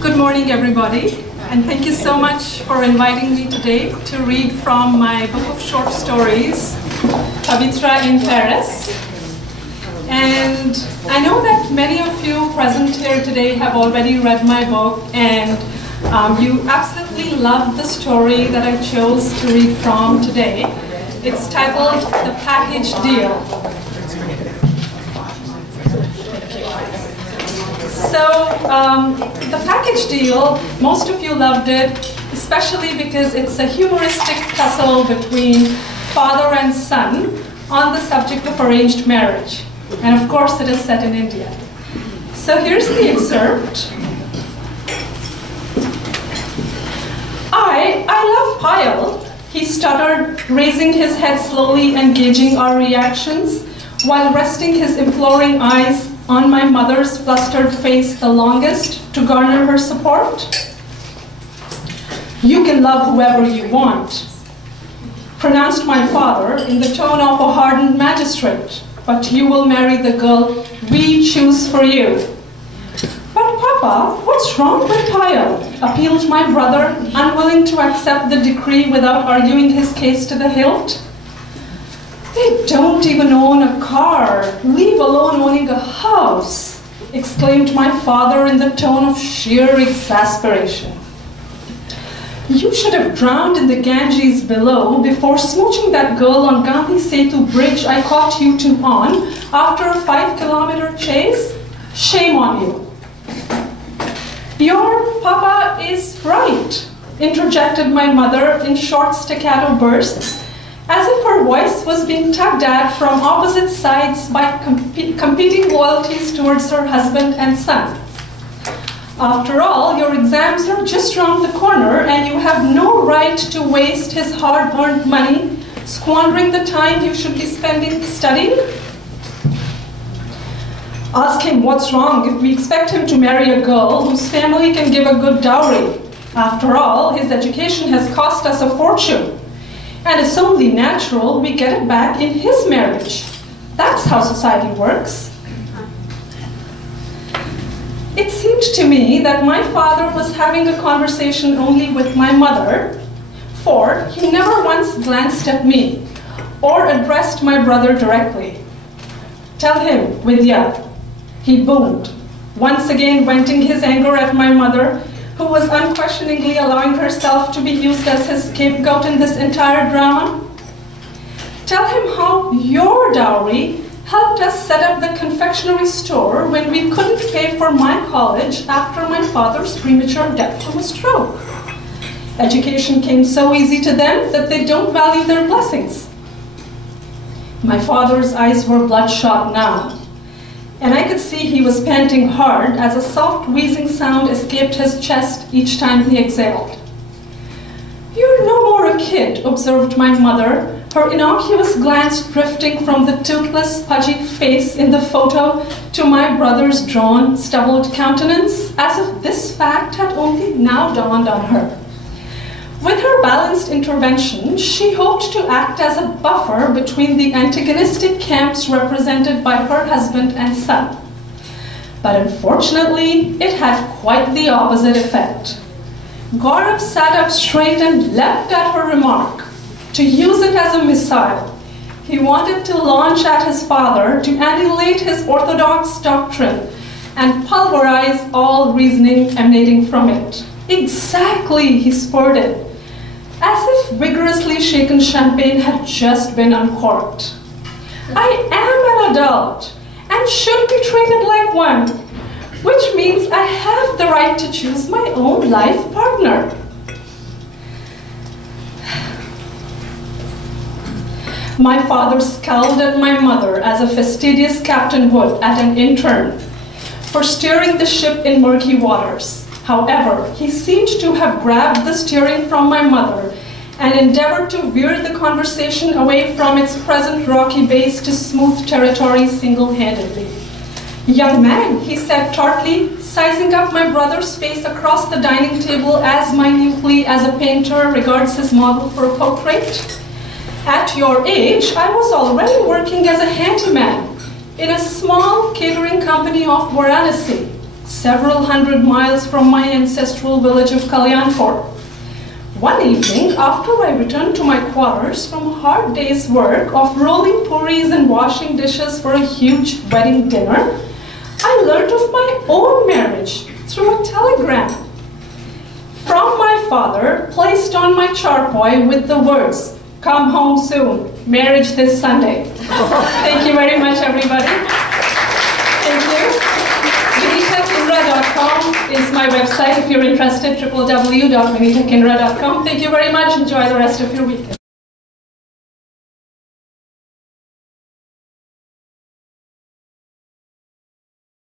Good morning, everybody, and thank you so much for inviting me today to read from my book of short stories, Pavitra in Paris. And I know that many of you present here today have already read my book, and you absolutely loved the story that I chose to read from today. It's titled The Package Deal. So, The Package Deal, most of you loved it, especially because it's a humoristic tussle between father and son on the subject of arranged marriage. And of course, it is set in India. So here's the excerpt. I love Payal, he stuttered, raising his head slowly and gauging our reactions, while resting his imploring eyes on my mother's flustered face the longest to garner her support. You can love whoever you want, pronounced my father in the tone of a hardened magistrate, but you will marry the girl we choose for you. But Papa, what's wrong with Payal? Appealed my brother, unwilling to accept the decree without arguing his case to the hilt. They don't even own a car, leave alone owning a house, exclaimed my father in the tone of sheer exasperation. You should have drowned in the Ganges below before smooching that girl on Gandhi Setu Bridge I caught you two on after a 5-kilometer chase. Shame on you. Your papa is right, interjected my mother in short staccato bursts, as if her voice was being tugged at from opposite sides by competing loyalties towards her husband and son. After all, your exams are just around the corner and you have no right to waste his hard-earned money squandering the time you should be spending studying. Ask him what's wrong if we expect him to marry a girl whose family can give a good dowry. After all, his education has cost us a fortune. And it's only natural we get it back in his marriage. That's how society works. It seemed to me that my father was having a conversation only with my mother, for he never once glanced at me or addressed my brother directly. Tell him, Vidya, he boomed, once again venting his anger at my mother, who was unquestioningly allowing herself to be used as his scapegoat in this entire drama. Tell him how your dowry helped us set up the confectionery store when we couldn't pay for my college after my father's premature death from a stroke. Education came so easy to them that they don't value their blessings. My father's eyes were bloodshot now, and I could see he was panting hard as a soft wheezing sound escaped his chest each time he exhaled. You're no more a kid, observed my mother, her innocuous glance drifting from the toothless, pudgy face in the photo to my brother's drawn, stubbled countenance, as if this fact had only now dawned on her. With her balanced intervention, she hoped to act as a buffer between the antagonistic camps represented by her husband and son. But unfortunately, it had quite the opposite effect. Gaurav sat up straight and leapt at her remark. To use it as a missile, he wanted to launch at his father to annihilate his orthodox doctrine and pulverize all reasoning emanating from it. Exactly, he sported, as if vigorously shaken champagne had just been uncorked. I am an adult and should be treated like one, which means I have the right to choose my own life partner. My father scowled at my mother as a fastidious captain would at an intern for steering the ship in murky waters. However, he seemed to have grabbed the steering from my mother and endeavored to veer the conversation away from its present rocky base to smooth territory single-handedly. Young man, he said tartly, sizing up my brother's face across the dining table as minutely as a painter regards his model for a portrait. At your age, I was already working as a handyman in a small catering company of Varanasi, several hundred miles from my ancestral village of Kalyanpur. One evening, after I returned to my quarters from a hard day's work of rolling puris and washing dishes for a huge wedding dinner, I learned of my own marriage through a telegram from my father, placed on my charpoy with the words, "Come home soon, marriage this Sunday." Thank you very much, everybody. Thank you. VinitaKinra.com is my website if you're interested, www.vinitakinra.com. Thank you very much. Enjoy the rest of your weekend.